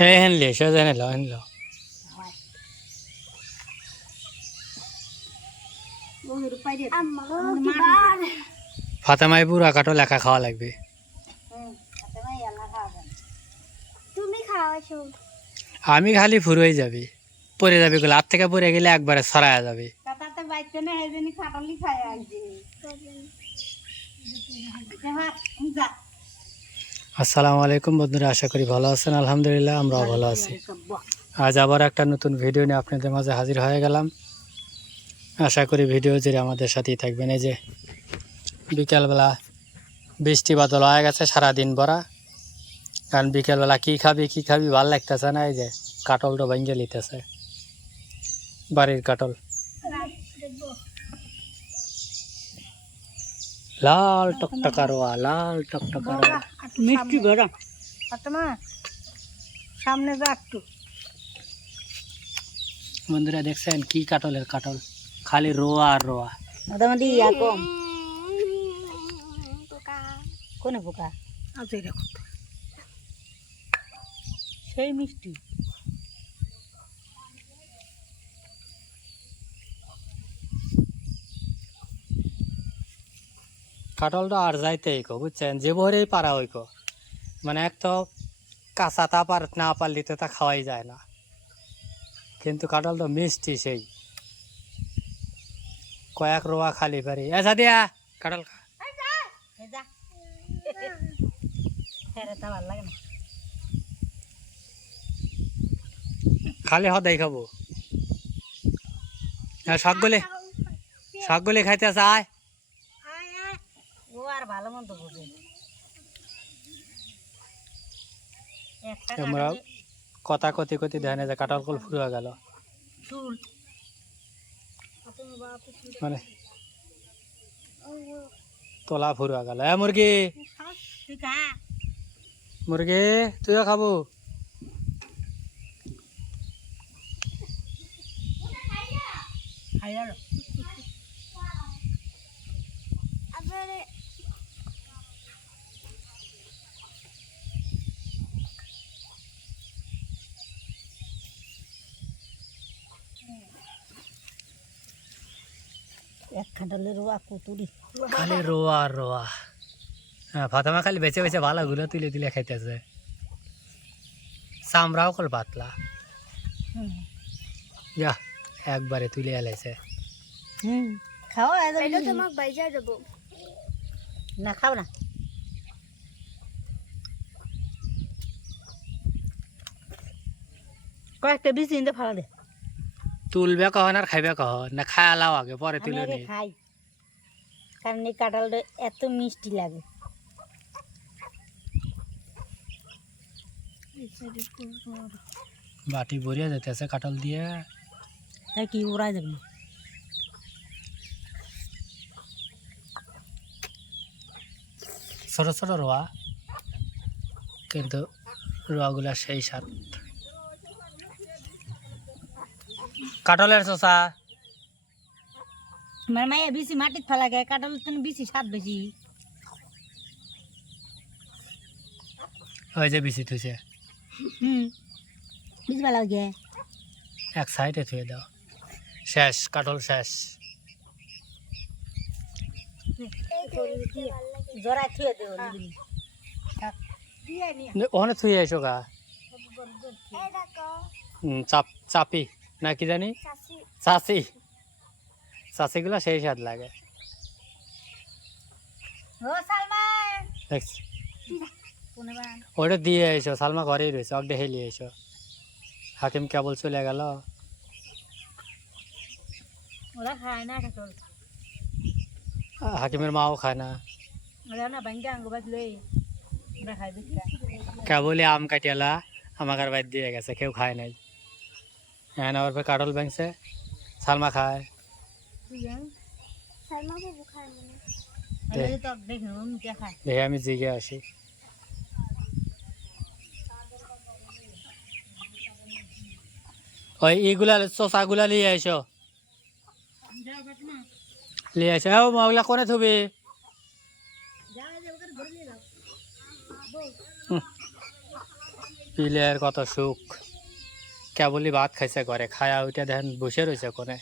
হেনলে সোজা হেনলো হেনলো ফাতেমাই পুরা কাটো লেখা খাওয়া লাগবে। আমি খালি ফুরোই যাবি পরে যাবি গুলো হাত থেকে পরে গেলে একবারে সরায়া যাবে। আসসালামু আলাইকুম বন্ধুরা, আশা করি ভালো আছেন। আলহামদুলিল্লাহ আমরাও ভালো আছি। আজ আবার একটা নতুন ভিডিও নিয়ে আপনাদের মাঝে হাজির হয়ে গেলাম। আশা করি ভিডিও জুড়ে আমাদের সাথেই থাকবেন। এই যে বিকেলবেলা বৃষ্টি বাদল হয়ে গেছে সারাদিন ভরা, কারণ বিকেলবেলা কী খাবি ভাল লাগতেছে না। এই যে কাটলটা ভেঙে লিতেছে, বাড়ির কাটল লাল টকটকা রোয়া, লাল টকটকা রোয়া মিষ্টি ভরা। সামনে যা একটু। বন্ধুরা দেখছেন কি কাটলের কাটল, খালি রোয়া আর রোয়া। মোটামুটি ইয়া কম। কোনে পোকা আছে দেখো, সেই মিষ্টি। কাটলটা আর যাইতে বুঝছেন, যে ভরেই পারা হইক, মানে এক তো কাঁচা তা পার না পারলি তো তা খাওয়াই যায় না, কিন্তু কাটলটা মিষ্টি সেই কয়েক রোয়া খালি পারি। এসা দিয়া কাটল খা, খালি হদাই খাবো। সকগুলি খাইতে চায়। ও আর ভালো মন্দ বোঝে। আমরা কথা কতি কতি দেখেন যে কাটল কল ফুরা গেল, মানে তোলা ফুরা গেল। এ মুরগি, মুরগি তুইও খাবো। এক খাটালে রোয়া কুতুরি, খালি রোয়া আর রোয়া। হ্যাঁ, ফাতেমা খালি বেছে বেছে ভালো গুলো তুলে তুলে খাইতেছে। চামড়াও কল পাতলা, যা একবারে তুলে এলাইছে। খাও তোমাকে বাইজা দেবো না, খাও না। কয়েকটা বিষ দিন ফালা দে। তুলবে কখন আর খাইবে কখন, না খায়ালাও আগে পরে তুলে নি। খাই, কারণ এই কাঁঠালটা এত মিষ্টি লাগে। বাটি ভরিয়া যেতেছে কাটল দিয়ে, তাই কি উড়া যাবে। ছোট ছোট রোয়া, কিন্তু রোয়াগুলা সেই স্বাদ। কাটলের শসা আমার মাইয়া বেশি মাটিত ফেলা গে, কাঁঠাল তো বেশি স্বাদ বেশি। ওই যে বিচি থুইছে, বেশি ভালো গে। এক সাইডে থুয়ে দাও, শেষ কাটল শেষ। জরা থুয়ে দেও, ওখানে থুয়ে এসো গা। চাপি না কি জানি, চাষি, চাষিগুলা সেই স্বাদ লাগে। দেখছি ওটা দিয়ে এসো, সালমা ঘরেই রয়েছে, অগডে হেলিয়ে এসো। হাকিম কেবল চলে গেল। ওরা খায় না কাঁঠাল। হাকিমের মাও খায় না না বাইন্দা আঙ্গ বাজলে আমরা খাই বেশি কেবলই আম কাটিয়ালা আমাকে বাইর দিয়ে গেছে কেউ খায় নাই হ্যাঁ আবার ফের কাটল ব্যাংসে সালমা খায় সালমা বাবু খায় মানে তো দেখুন মুখে খায় দেখে আমি জিগে আসি ওই এইগুলা চচাগুলা লিয়ে আইসো লিয়ে আইসো ও মাগুলা কোনে থবি পিলের কত সুখ কেবলই ভাত খাইছে ঘরে খায়া উঠে দেখেন বসে রয়েছে কোনে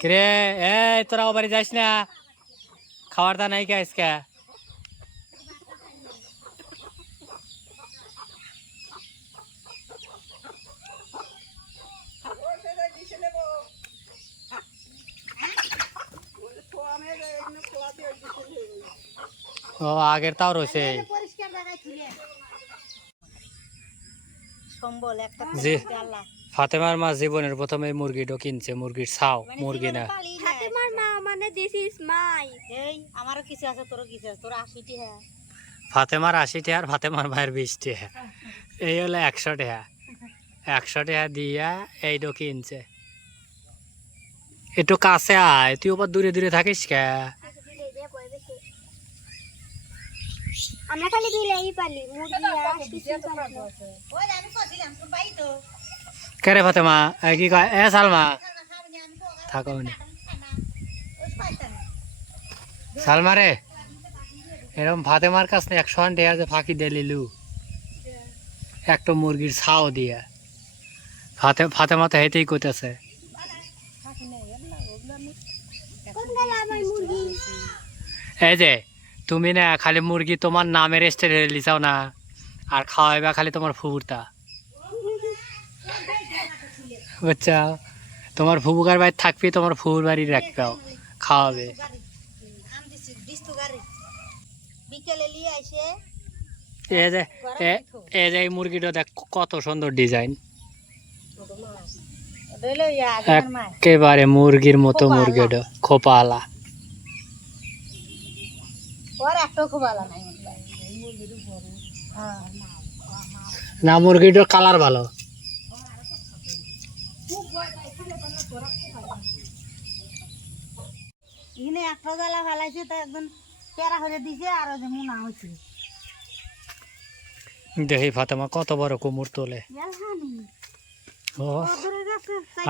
কিরে এই তোরা ও বাড়ি যাইস না খাওয়ার দা নাই কে আজকে ও আগের তাও রয়েছে সম্বল একটা জি আল্লাহ ফাতেমার মা জীবনের প্রথমে মুরগিটা কিনছে মুরগির ছাও মুরগি না ফাতেমার মা মানে দিস ইজ মাই এই আমারও কিছু আছে তোরও কিছু আছে তোর 80 টি হ্যাঁ ফাতেমার 80 টাকা আর ফাতেমার ভাইয়ের 20 টাকা এই হলো 100 টাকা 100 টাকা দিয়া এইটা কিনছে একটু কাছে আয় তুই ওপর দূরে দূরে থাকিস কে আমরা খালি দিলেই পালি মুরগি আর কিছু পালি ওই আমি কইছিলাম তোর ভাই তো কে রে ফাতেমা কি কয় এ সালমা থাকো না সালমা রে এরকম ফাতেমার কাছ থেকে 100 টাকা যে ফাঁকি দিয়ে লিলু একটা মুরগির ছাও দিয়া ফাতেমা তো হেঁটেই কইতেছে এই যে তুমি না খালি মুরগি তোমার নামের রেস্টুরেন্টে লিচাও না আর খাওয়াইবা খালি তোমার ফুবুরটা বুঝছা তোমার ফুবুকার বাড়ি থাকবি তোমার ফুবুর বাড়ি রাখবাও খাওয়াবে বিকেলে নিয়ে আসে এই যে এই মুরগিটা দেখ কত সুন্দর ডিজাইন একেবারে মুরগির মতো মুরগিটা খোপালা না মুরগিটার কালার ভালো এখানে একটা জ্বালা ফেলাইছে তো একদম পেরা হয়ে দিছে আর ওই যে মুনা হয়েছে দেখি ফাতেমা কত বড় কুমুর তোলে ও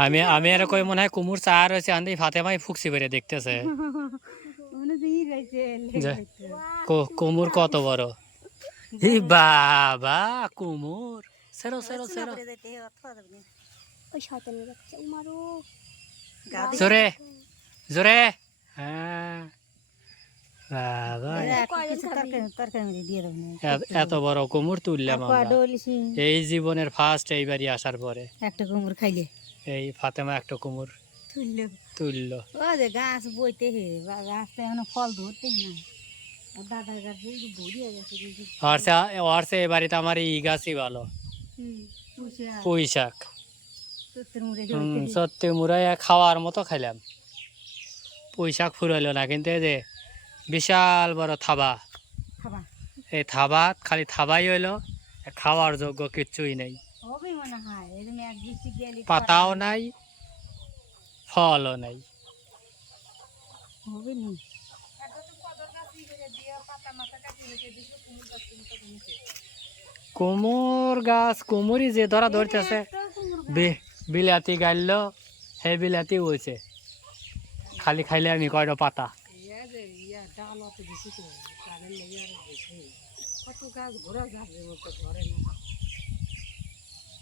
আমি আমি আর কই মনে হয় কুমুর চার হয়েছে আন্দি ফাতেমাই ফুকসি বেড়ে দেখতেছে কুমুর কত বড় হি বাবা কুমুর সেরো সেরো সেরো জোরে জোরে হ্যাঁ বাবা এত বড় কুমুর তুললাম এই জীবনের ফার্স্ট এইবারই আসার পরে একটা কুমড় খাইলে এই ফাতেমা একটা কুমুর তুললো ও যে গাছ বইতে হে গাছ তো এখন ফল ধরতে না দাদার গাছ ভরিয়ে গেছে আর সে এবারে আমার এই গাছই ভালো পুঁই শাক সত্যি মুড়াই খাওয়ার মতো খাইলাম পুঁই শাক ফুরাইলো না কিন্তু এই যে বিশাল বড় থাবা এই থাবা খালি থাবাই হইলো খাওয়ার যোগ্য কিচ্ছুই নেই পাতাও নাই ফলও নাই কুমোর গাছ কুমুরই যে ধরা ধরতেছে বিলাতি গাইল হে বিলাতি হয়েছে খালি খাইলে আমি কয়টা পাতা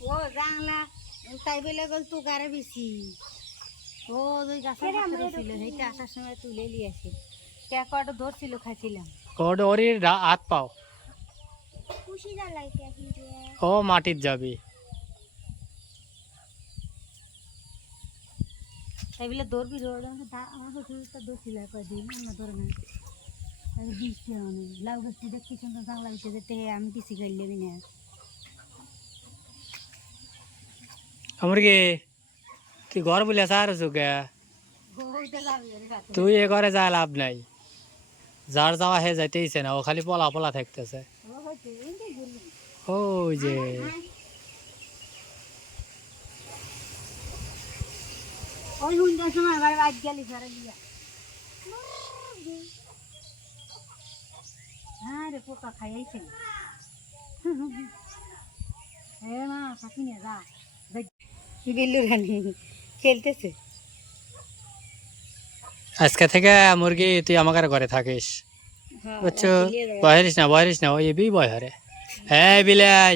ও জানলা তাই বলে গেল তো গারে বেশি ও ওই গাছের ছিল সেইটা আসার সময় তুলে নিয়ে আসি কয়টা ধরছিল খাইছিলাম কয়টা ওরই হাত পাও খুশি জ্বালাইতে ও মাটির যাবি তাই বলে ধরবি আমার শ্বশুরটা ধরছিল কয়দিন না ধরে না বৃষ্টি অনেক লাউ গাছটি দেখতে সুন্দর জানলা হইতে যেতে আমি কিছু খাইলে না আমার কি তুই ঘর বলে সার চুকে ও তুই এ ঘরে যা লাভ নাই, যার যাওয়া হে যাইতেইছে না, ও খালি পলা পলা থাকতেছে। ওই যে ওই হুন্ডার সময় আমার বাদ গেলি সারা লিয়া। হ্যাঁ রে পোকা খাইয়াইছে। হ্যাঁ মা থাকি না যা। বিল্লু রানী খেলতেছে। আজকে থেকে মুরগি তুই আমার ঘরে থাকিস, বুঝছো? বহিরিস না, বহিরিস না, ওই এবি বয় হরে। হ্যাঁ বিলাই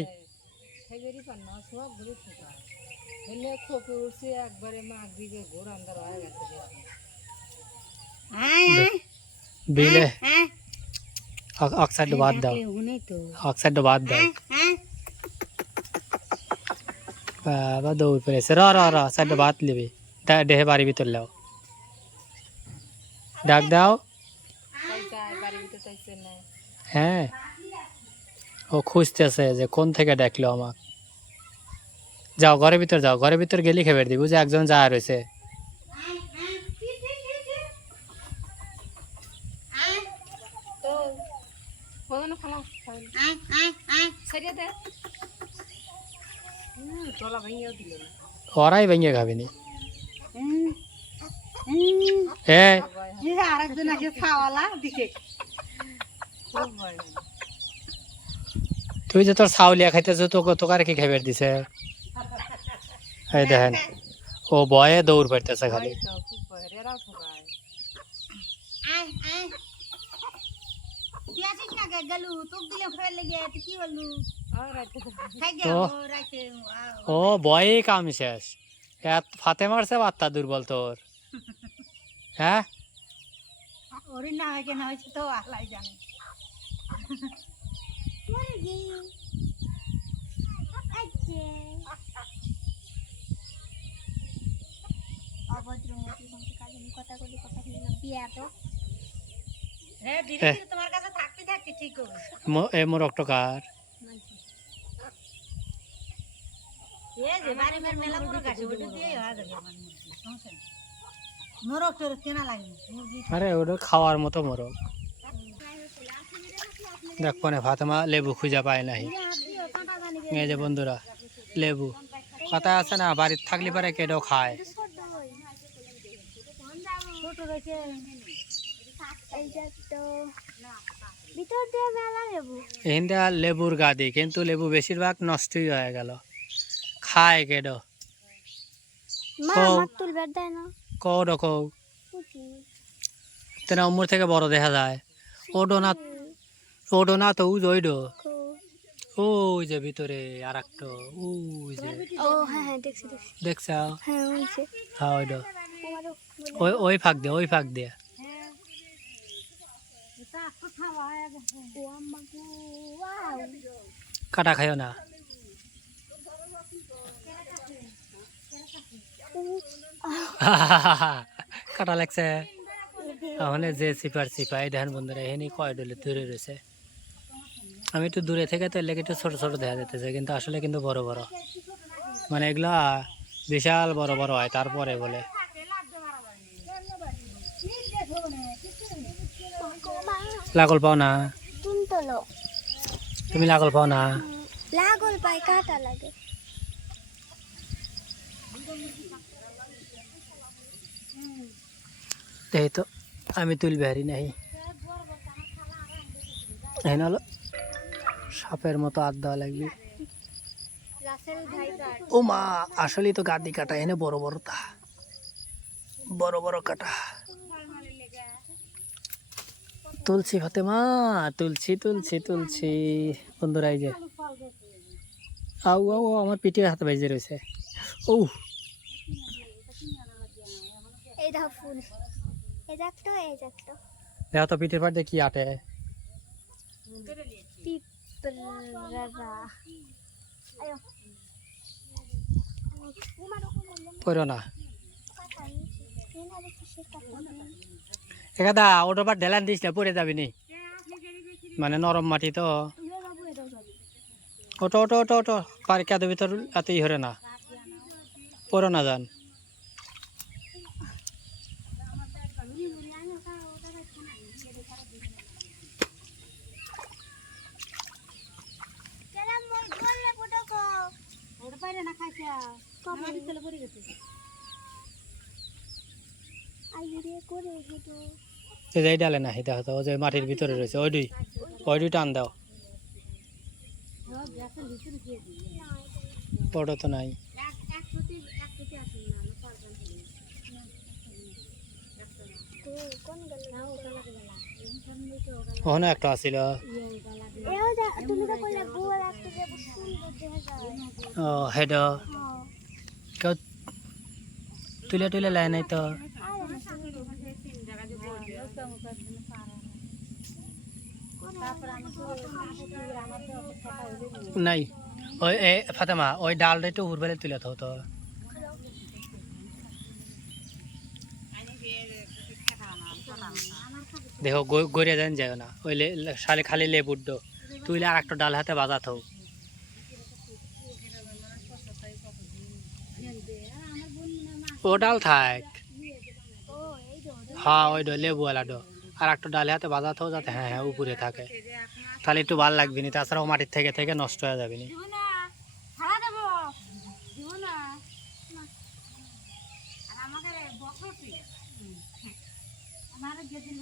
বিলে অক্সাইড বাদ দাও, অক্সাইড বাদ দাও। বাবা দৌড় পেরেছে, র র র সাইড বাদ লিবি, দেহে বাড়ি ভিতর লাও, ডাক দাও। হ্যাঁ ও খুঁজতেছে যে কোন থেকে ডাকলো আমাক। যাও ঘরের ভিতর যাও, ঘরের ভিতর গেলি খেবে দিবি যে একজন যা রয়েছে। ওরাই ভেঙে খাবিনি। আরেকজন আছে খাওয়ালা দিকে। তুই যে তোর চাউলিয়া খাইতেছ, তোকে তোকার কি খাইবার দিছে? এই দেখেন ও ভয়ে দৌড় পাইতেছে খালি। ও ভয়ে কাম শেষ, ফাতে মারছে বাত্তা দুর্বল তোর। হ্যাঁ ওর না হয় কেন হয়েছে তো আলাই জানে। তোমার কাছে থাকতে থাকতে ঠিক হবে। এ মোরগ টকার আরে ওটা খাওয়ার মতো মোরগ। দেখ পনে ফাতেমা লেবু খুঁজা পায় নাই। এই যে বন্ধুরা লেবু কথা আছে না, বাড়ির থাকলে পারে কেডো খায়। এখানটা লেবুর গাদি, কিন্তু লেবু বেশিরভাগ নষ্টই হয়ে গেল। খায় কেডো কৌডো কৌ তেনা উমর থেকে বড় দেখা যায়। ওডো না, ওডো না তো উজ ওইডো ওই যে ভিতরে আর একটা ওই যে দেখছ। হ্যাঁ ওইডো ওই ওই ফাঁক দিয়ে, ওই ফাঁক দিয়ে। কাটা খাইও না। কাটা লাগছে তাহলে যে সিপার সিপাই দেখেন বন্ধুরা, এখানে কয় ডলে দূরে রয়েছে। আমি একটু দূরে থেকে তো লেগে একটু ছোট ছোট দেখা যেতেছে, কিন্তু আসলে কিন্তু বড় বড়, মানে এগুলা বিশাল বড় বড় হয়। তারপরে বলে লাগল পাও না, তুমি লাগল পাও না? লাগল পাই কাটা লাগে। এই তো আমি তুলবে হারি নাই, হলো সাপের মতো হাত দেওয়া লাগবে। ও মা আসলে তো গাদি কাটা, এনে বড় বড় তা বড় বড় কাটা। তুলছি ফাতেমা, তুলছি তুলছি তুলছি বন্ধুরা। এই যে আউ আউ আমার পিঠের হাতে বেজে রয়েছে। ও দেখো তো পিঠের পাট দিয়ে কি আটে। পড়ো না একাদা, ওটার পর ঢেলান দিস না, পড়ে যাবি নি, মানে নরম মাটি তো। ওটো ওটো ওটো ওটো পার কাদের ভিতর এতই হরে না, পড়ো না যান। ওটা পাইলে না খাইছে মাটির তলে পড়ে গেছে তো যাই ডালে না হিদা হতো ও যে মাটির ভিতরে রয়েছে ওই দুই টান দাও সব গ্যাসের ভিতরে দিয়ে দিই বড় তো নাই একসাথে আসুন না আমি পারবেন কোন গেল না ওটা লাগবে না এই সামনে তো ওটা ওখানে একটা আছিল এও যা তুমি তো কইলা গোল একটা যে সুন্দর দেখা যায় ও হেড কেউ তুলে তুলে লাই নাই তো নাই ওই এ ফাতেমা ওই ডালটা একটু উড়বেলে তুলে থাও তো দেখো গড়িয়ে যান যায় না ওই শালে খালি লেবুর ডো তুইলে আর একটা ডাল হাতে বাজা থাও ও ডাল থাক হ্যাঁ ওই ডো লেবুওয়ালা ডো আর একটা ডাল হাতে বাজা থাও যাতে হ্যাঁ হ্যাঁ উপরে থাকে তাহলে একটু ভালো লাগবে না তাছাড়াও মাটির থেকে থেকে নষ্ট হয়ে যাবে না আমাকে বছর আমার যেদিন